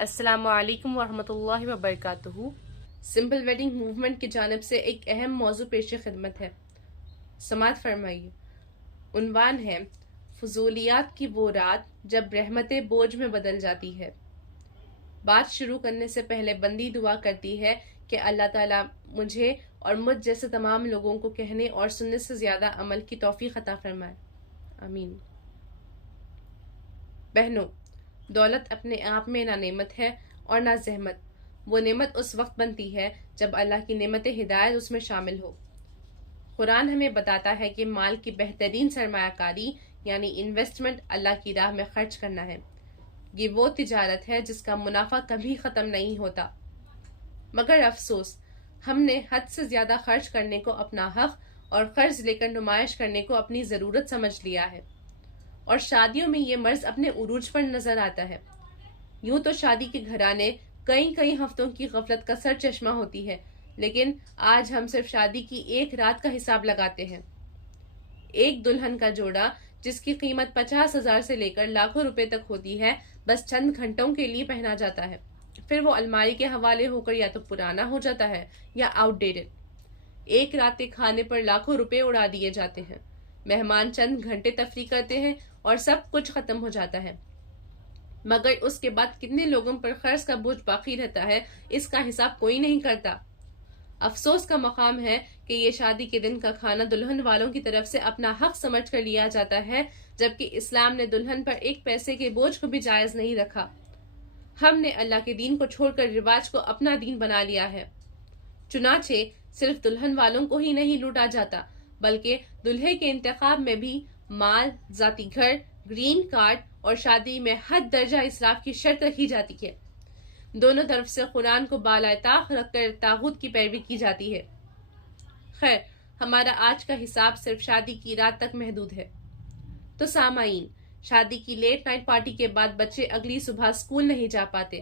السلام علیکم ورحمۃ اللہ وبرکاتہ۔ سمپل ویڈنگ موومنٹ کی جانب سے ایک اہم موضوع پیش خدمت ہے، سماعت فرمائیے۔ عنوان ہے فضولیات کی وہ رات جب رحمتیں بوجھ میں بدل جاتی ہے۔ بات شروع کرنے سے پہلے بندی دعا کرتی ہے کہ اللہ تعالیٰ مجھے اور مجھ جیسے تمام لوگوں کو کہنے اور سننے سے زیادہ عمل کی توفیق عطا فرمائے، آمین۔ بہنوں، دولت اپنے آپ میں نہ نعمت ہے اور نہ زحمت۔ وہ نعمت اس وقت بنتی ہے جب اللہ کی نعمت ہدایت اس میں شامل ہو۔ قرآن ہمیں بتاتا ہے کہ مال کی بہترین سرمایہ کاری یعنی انویسٹمنٹ اللہ کی راہ میں خرچ کرنا ہے۔ یہ وہ تجارت ہے جس کا منافع کبھی ختم نہیں ہوتا۔ مگر افسوس، ہم نے حد سے زیادہ خرچ کرنے کو اپنا حق اور قرض لے کر نمائش کرنے کو اپنی ضرورت سمجھ لیا ہے، اور شادیوں میں یہ مرض اپنے عروج پر نظر آتا ہے۔ یوں تو شادی کے گھرانے کئی ہفتوں کی غفلت کا سر چشمہ ہوتی ہے، لیکن آج ہم صرف شادی کی ایک رات کا حساب لگاتے ہیں۔ ایک دلہن کا جوڑا جس کی قیمت 50,000 سے لے کر لاکھوں روپے تک ہوتی ہے، بس چند گھنٹوں کے لیے پہنا جاتا ہے، پھر وہ الماری کے حوالے ہو کر یا تو پرانا ہو جاتا ہے یا آؤٹ ڈیٹڈ۔ ایک رات کے کھانے پر لاکھوں روپے اڑا دیے جاتے ہیں، مہمان چند گھنٹے تفریح کرتے ہیں اور سب کچھ ختم ہو جاتا ہے، مگر اس کے بعد کتنے لوگوں پر قرض کا بوجھ باقی رہتا ہے، اس کا حساب کوئی نہیں کرتا۔ افسوس کا مقام ہے کہ یہ شادی کے دن کا کھانا دلہن والوں کی طرف سے اپنا حق سمجھ کر لیا جاتا ہے، جبکہ اسلام نے دلہن پر ایک پیسے کے بوجھ کو بھی جائز نہیں رکھا۔ ہم نے اللہ کے دین کو چھوڑ کر رواج کو اپنا دین بنا لیا ہے۔ چنانچہ صرف دلہن والوں کو ہی نہیں لوٹا جاتا، بلکہ دلہے کے انتخاب میں بھی مال، ذاتی گھر، گرین کارڈ اور شادی میں حد درجہ اسراف کی شرط رکھی جاتی ہے۔ دونوں طرف سے قرآن کو بالائے طاق رکھ کر طاغوت کی پیروی کی جاتی ہے۔ خیر، ہمارا آج کا حساب صرف شادی کی رات تک محدود ہے۔ تو سامعین، شادی کی لیٹ نائٹ پارٹی کے بعد بچے اگلی صبح سکول نہیں جا پاتے،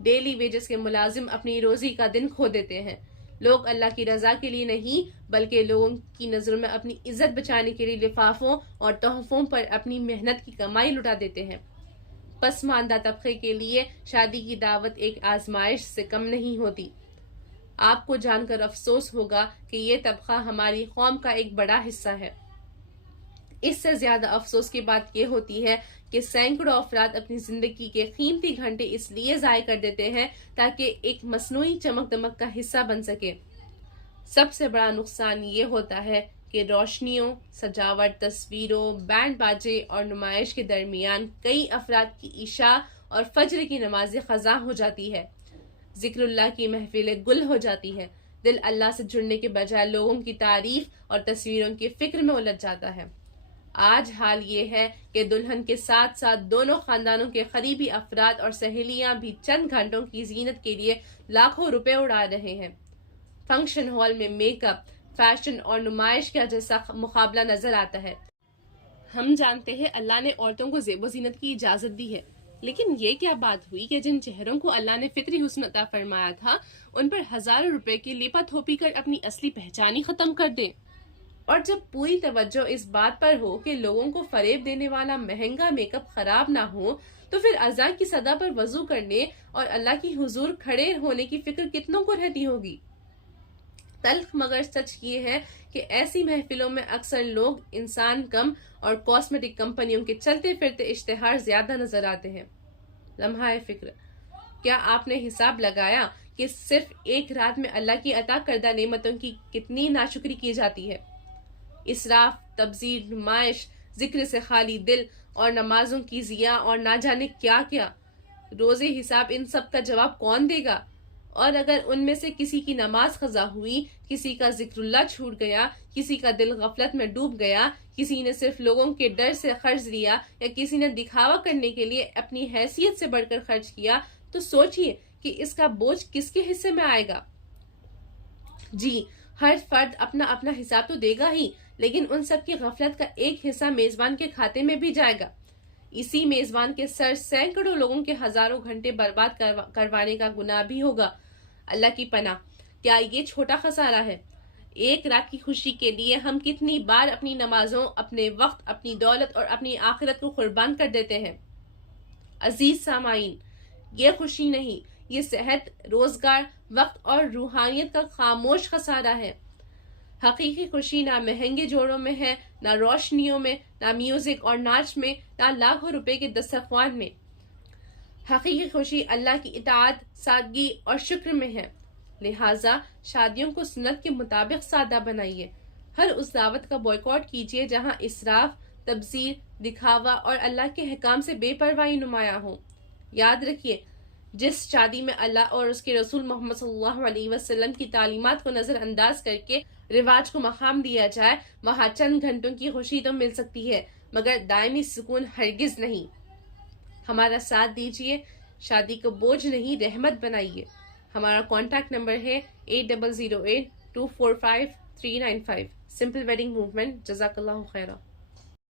ڈیلی ویجز کے ملازم اپنی روزی کا دن کھو دیتے ہیں، لوگ اللہ کی رضا کے لیے نہیں بلکہ لوگوں کی نظروں میں اپنی عزت بچانے کے لیے لفافوں اور تحفوں پر اپنی محنت کی کمائی لٹا دیتے ہیں۔ پسماندہ طبقے کے لیے شادی کی دعوت ایک آزمائش سے کم نہیں ہوتی۔ آپ کو جان کر افسوس ہوگا کہ یہ طبقہ ہماری قوم کا ایک بڑا حصہ ہے۔ اس سے زیادہ افسوس کی بات یہ ہوتی ہے کہ سینکڑوں افراد اپنی زندگی کے قیمتی گھنٹے اس لیے ضائع کر دیتے ہیں تاکہ ایک مصنوعی چمک دمک کا حصہ بن سکے۔ سب سے بڑا نقصان یہ ہوتا ہے کہ روشنیوں، سجاوٹ، تصویروں، بینڈ باجے اور نمائش کے درمیان کئی افراد کی عشاء اور فجر کی نماز قضا ہو جاتی ہے، ذکر اللہ کی محفلیں گل ہو جاتی ہے، دل اللہ سے جڑنے کے بجائے لوگوں کی تعریف اور تصویروں کی فکر میں الجھ جاتا ہے۔ آج حال یہ ہے کہ دلہن کے ساتھ ساتھ دونوں خاندانوں کے قریبی افراد اور سہیلیاں بھی چند گھنٹوں کی زینت کے لیے لاکھوں روپے اڑا رہے ہیں۔ فنکشن ہال میں میک اپ، فیشن اور نمائش کا جیسا مقابلہ نظر آتا ہے۔ ہم جانتے ہیں اللہ نے عورتوں کو زیب و زینت کی اجازت دی ہے، لیکن یہ کیا بات ہوئی کہ جن چہروں کو اللہ نے فطری حسن عطا فرمایا تھا، ان پر ہزاروں روپے کی لیپا تھوپی کر اپنی اصلی پہچان ہی ختم کر دیں۔ اور جب پوری توجہ اس بات پر ہو کہ لوگوں کو فریب دینے والا مہنگا میک اپ خراب نہ ہو، تو پھر اذان کی صدا پر وضو کرنے اور اللہ کی حضور کھڑے ہونے کی فکر کتنوں کو رہتی ہوگی۔ تلخ مگر سچ یہ ہے کہ ایسی محفلوں میں اکثر لوگ انسان کم اور کاسمیٹک کمپنیوں کے چلتے پھرتے اشتہار زیادہ نظر آتے ہیں۔ لمحہ فکر، کیا آپ نے حساب لگایا کہ صرف ایک رات میں اللہ کی عطا کردہ نعمتوں کی کتنی ناشکری کی جاتی ہے؟ اسراف، تبذیر، نمائش، ذکر سے خالی دل اور نمازوں کی ضیاع اور نہ جانے کیا کیا۔ روز حساب ان سب کا جواب کون دے گا؟ اور اگر ان میں سے کسی کی نماز قضا ہوئی، کسی کا ذکر اللہ چھوٹ گیا، کسی کا دل غفلت میں ڈوب گیا، کسی نے صرف لوگوں کے ڈر سے قرض لیا یا کسی نے دکھاوا کرنے کے لیے اپنی حیثیت سے بڑھ کر خرچ کیا، تو سوچئے کہ اس کا بوجھ کس کے حصے میں آئے گا؟ جی، ہر فرد اپنا اپنا حساب تو دے گا ہی، لیکن ان سب کی غفلت کا ایک حصہ میزبان کے کھاتے میں بھی جائے گا۔ اسی میزبان کے سر سینکڑوں لوگوں کے ہزاروں گھنٹے برباد کروانے کا گناہ بھی ہوگا۔ اللہ کی پناہ، کیا یہ چھوٹا خسارہ ہے؟ ایک رات کی خوشی کے لیے ہم کتنی بار اپنی نمازوں، اپنے وقت، اپنی دولت اور اپنی آخرت کو قربان کر دیتے ہیں۔ عزیز سامعین، یہ خوشی نہیں، یہ صحت، روزگار، وقت اور روحانیت کا خاموش خسارہ ہے۔ حقیقی خوشی نہ مہنگے جوڑوں میں ہے، نہ روشنیوں میں، نہ میوزک اور ناچ میں، نہ لاکھوں روپے کے دسترخوان میں۔ حقیقی خوشی اللہ کی اطاعت، سادگی اور شکر میں ہے۔ لہٰذا شادیوں کو سنت کے مطابق سادہ بنائیے۔ ہر اس دعوت کا بائیکاٹ کیجیے جہاں اسراف، تبذیر، دکھاوا اور اللہ کے حکام سے بے پرواہی نمایاں ہو۔ یاد رکھیے، جس شادی میں اللہ اور اس کے رسول محمد صلی اللہ علیہ وسلم کی تعلیمات کو نظر انداز کر کے رواج کو مقام دیا جائے، وہاں چند گھنٹوں کی خوشی تو مل سکتی ہے مگر دائمی سکون ہرگز نہیں۔ ہمارا ساتھ دیجیے، شادی کو بوجھ نہیں رحمت بنائیے۔ ہمارا کانٹیکٹ نمبر ہے 8008245395۔ Simple wedding movement. جزاک اللہ خیرہ۔